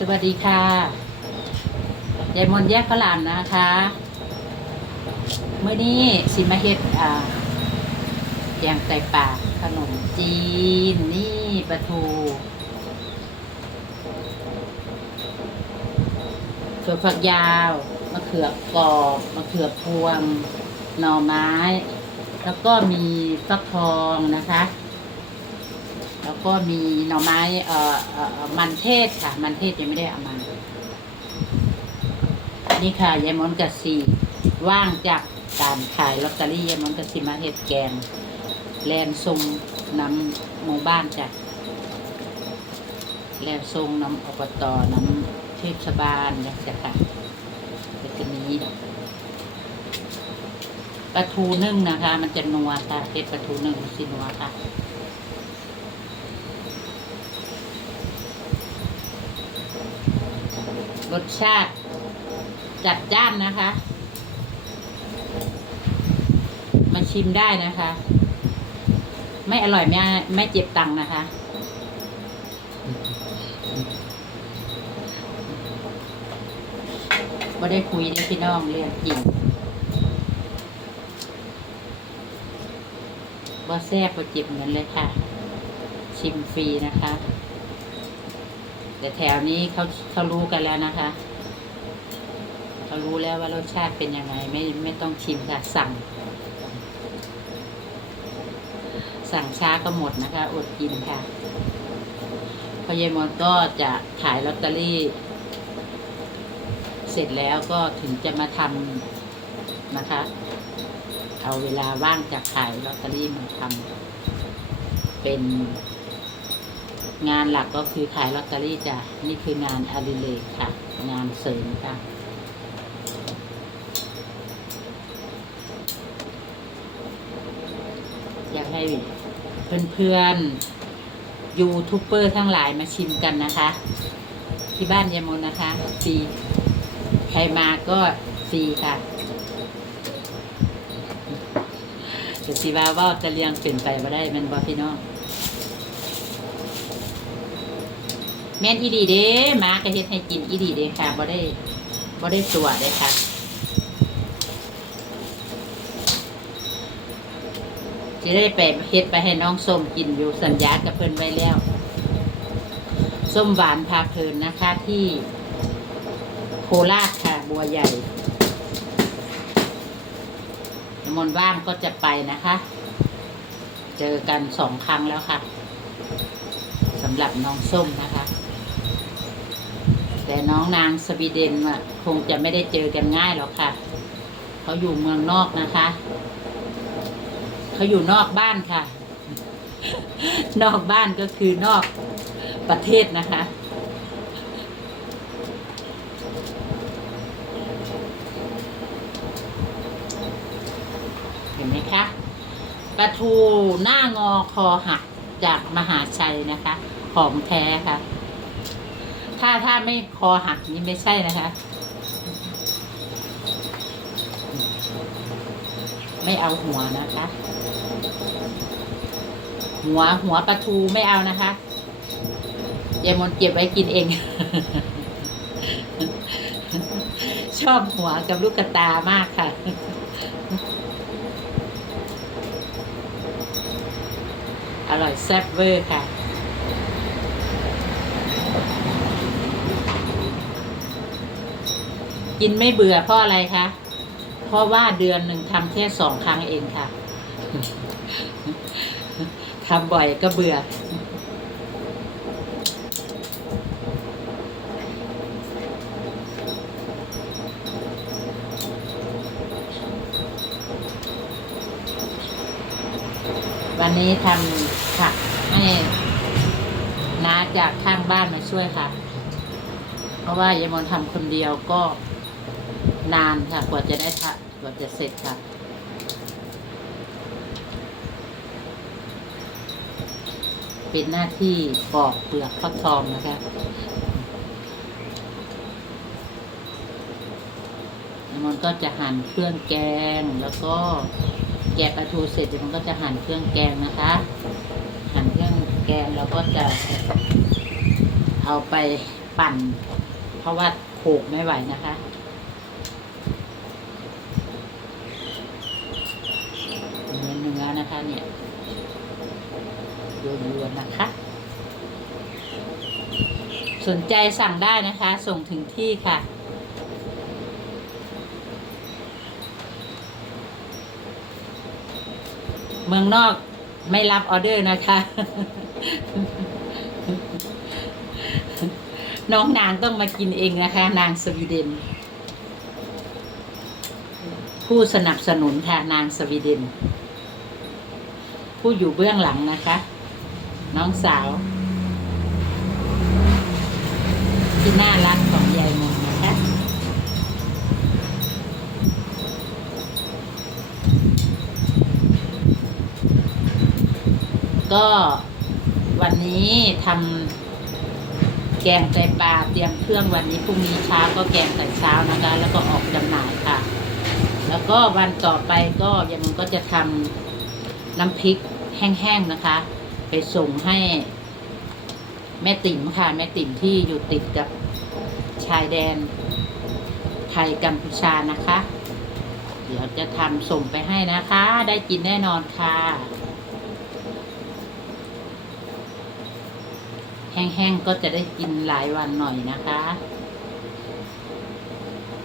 สวัสดีค่ะยายมนแยกขลามนะคะเมื่อนี้สิมาเฮ็ดอ่าแกงไตปลาขนมจีน นี่ปลาทู ถั่วฝักยาวมะเขือกรอบมะเขือพวง หน่อไม้ แล้วก็มีฟักทองนะคะ แล้วก็มีหน่อไม้เอ่อเอ่อมันเทศค่ะ มันเทศยังไม่ได้เอามา นี่ค่ะยายมอนกับสีว่างจากการขายลอตเตอรี่ยายมอนกับสีมาเฮ็ดแกงแลนทรงน้ำหมู่บ้านจ้ะแลนทรงน้ำอบตน้ำเทศบาลนี่ยจ้ะค่ะแล้วก็มีปลาทูนึ่งนะคะ มันจะนัวค่ะเป็นปลาทูนึ่งสินัวค่ะ รสชาติ จัดจ้านนะคะ มาชิมได้นะคะ ไม่อร่อยไม่ไม่เจ็บตังค์นะคะไม่ได้คุยได้พี่น้องเรื่องจริงว่าแซ่บว่าเจ็บเงินเลยค่ะ ชิมฟรีนะคะ แต่แถวนี้เขาเขารู้กันแล้วนะคะเขารู้แล้วว่ารสชาติเป็นยังไงไม่ไม่ต้องชิมค่ะ สั่ง สั่งช้าก็หมดนะคะ อดกินค่ะพอยายมอนก็จะขายลอตเตอรี่ เสร็จแล้วก็ถึงจะมาทำนะคะ เอาเวลาว่างจากขายลอตเตอรี่มาทำเป็น งานหลักก็คือขายลอตเตอรี่จ้ะนี่คืองานอดิเรกค่ะ งานเสริมค่ะอยากให้เพื่อนๆยูทูบเบอร์ทั้งหลายมาชิมกันนะคะ ที่บ้านยามนนะคะฟรีใครมาก็ฟรีค่ะแต่สิว่าว่าจะเลี้ยงเปลี่ยนไปบ่ได้มันบ่พี่น้อง แม่นอีดีเด้หมาก็เฮ็ดให้กินอีดีเด้ค่ะบ่ได้บ่ได้ตัวเด้ค่ะจะได้ไปเฮ็ดไปให้น้องส้มกินอยู่สัญญากับเพิ่นไว้แล้ว ส้มหวานพาเพลินนะคะที่โคราชค่ะบัวใหญ่มนว่างก็จะไปนะคะ เจอกันสองครั้งแล้วค่ะสำหรับน้องส้มนะคะ แต่น้องนางสวีเดนอะคงจะไม่ได้เจอกันง่ายหรอกค่ะ เขาอยู่เมืองนอกนะคะ เขาอยู่นอกบ้านค่ะ นอกบ้านก็คือนอกประเทศนะคะ เห็นไหมคะปลาทูหน้างอคอหักจากมหาชัยนะคะ ของแท้ค่ะ ถ้าถ้าไม่คอหักนี่ไม่ใช่นะคะ ไม่เอาหัวนะคะ หัวหัวปลาทูไม่เอานะคะยายมนเก็บไว้กินเอง ชอบหัวกับลูกกระตามากค่ะอร่อยแซ่บเวอร์ค่ะ กินไม่เบื่อเพราะอะไรคะ เพราะว่าเดือนหนึ่งทำแค่สองครั้งเองค่ะทำบ่อยก็เบื่อ วันนี้ทำผักให้น้าจากข้างบ้านมาช่วยค่ะ เพราะว่ายายมนทำคนเดียวก็ นานค่ะกว่าจะได้ทะกว่าจะเสร็จค่ะ เป็นหน้าที่ปอกเปลือกฟักทองนะคะมันก็จะหั่นเครื่องแกงแล้วก็แกะปลาทูเสร็จมันก็จะหั่นเครื่องแกงนะคะ หั่นเครื่องแกงแล้วก็จะ เอาไปปั่น เพราะว่าโขกไม่ไหวนะคะ เนื้อเดือนะคะเนี่ยยวนๆนะคะ สนใจสั่งได้นะคะ ส่งถึงที่ค่ะเมืองนอกไม่รับออเดอร์นะคะ น้องนางต้องมากินเองนะคะ นางสวีเดน ผู้สนับสนุนค่ะนางสวีเดน ผู้อยู่เบื้องหลังนะคะ น้องสาว ที่น่ารักของยายมนนะคะก็วันนี้ทำแกงไตปลาเตรียมเครื่องวันนี้พรุ่งนี้เช้าก็แกงแต่เช้านะคะ แล้วก็ออกจำหน่ายค่ะ แล้วก็วันต่อไปก็ยังก็จะทำน้ำพริก แห้งๆนะคะ ไปส่งให้แม่ติ๋มค่ะแม่ติ๋มที่อยู่ติดกับชายแดน ไทยกัมพูชานะคะ เดี๋ยวจะทำส่งไปให้นะคะ ได้กินแน่นอนค่ะ แห้งๆก็จะได้กินหลายวันหน่อยนะคะ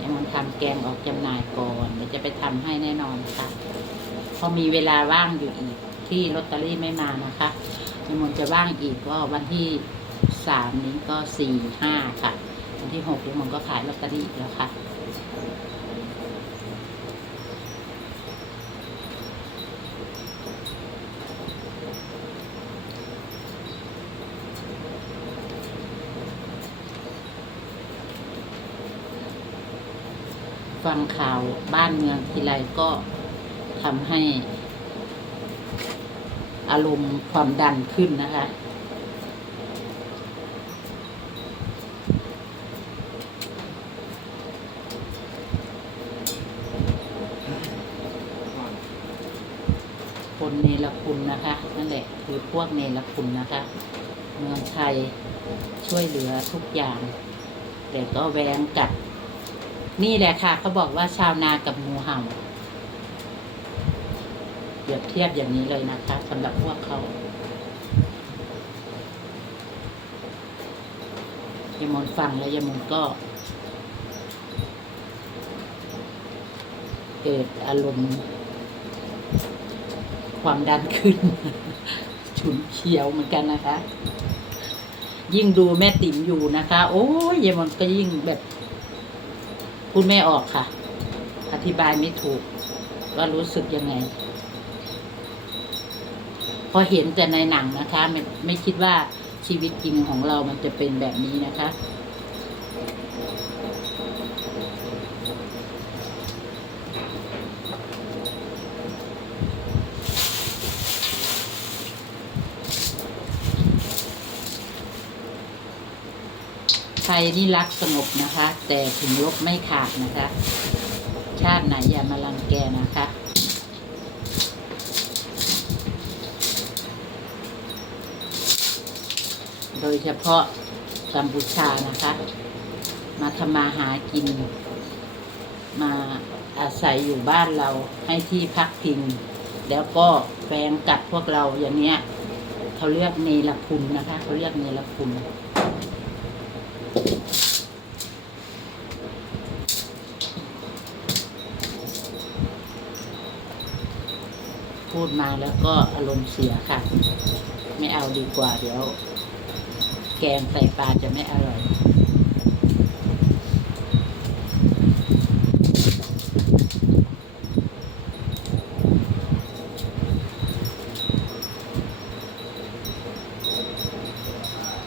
ยังมันทำแกงออกจำหน่ายก่อนเดี๋ยวจะไปทำให้แน่นอนค่ะ พอมีเวลาว่างอยู่อีก ที่ลอตเตอรี่ไม่มานะคะยังมันจะว่างอีกก็วันที่สามนี้ก็สี่ห้าค่ะ วันที่หกยังมันก็ขายลอตเตอรี่อีกแล้วค่ะฟังข่าวบ้านเมืองทีไรก็ทำให้ อารมณ์ความดันขึ้นนะคะ คนเนรคุณนะคะ นั่นแหละคือพวกเนรคุณนะคะ เมืองไทยช่วยเหลือทุกอย่าง แต่ก็แวงกัดนี่แหละค่ะเขาบอกว่าชาวนากับงูเห่า รียบเทียบอย่างนี้เลยนะคะสำหรับพวกเขายายมนฟังแล้วยายมนก็ เกิดอารมณ์ ความดันขึ้น ฉุนเขียวเหมือนกันนะคะ ยิ่งดูแม่ติ๋มอยู่นะคะ โอ้ยยายมนก็ยิ่งแบบ พูดไม่ออกค่ะ อธิบายไม่ถูกว่ารู้สึกยังไง พอเห็นแต่ในหนังนะคะไม่ไม่คิดว่าชีวิตจริงของเรามันจะเป็นแบบนี้นะคะไทยนี่รักสงบนะคะ แต่ถึงลบไม่ขาดนะคะ ชาติไหนอย่ามาลังแกนะคะ โดยเฉพาะกัมพูชานะคะ มาทำมาหากิน มาอาศัยอยู่บ้านเราให้ที่พักพิง แล้วก็แฝงกัดพวกเราอย่างเนี้ยเขาเรียกเนรคุณนะคะเขาเรียกเนรคุณพูดมาแล้วก็อารมณ์เสียค่ะ ไม่เอาดีกว่าเดี๋ยว แกงใส่ปลาจะไม่อร่อย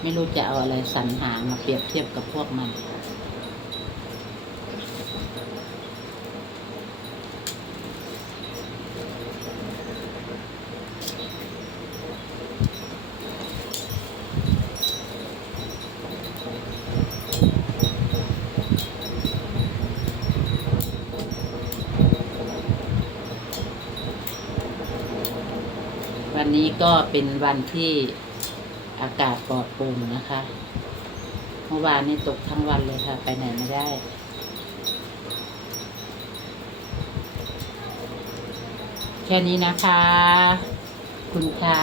ไม่รู้จะเอาอะไรสรรหามาเปรียบเทียบกับพวกมัน ก็เป็นวันที่อากาศปลอดโปร่งนะคะ เมื่อวานนี่ตกทั้งวันเลยค่ะ ไปไหนไม่ได้ แค่นี้นะคะ คุณค่ะ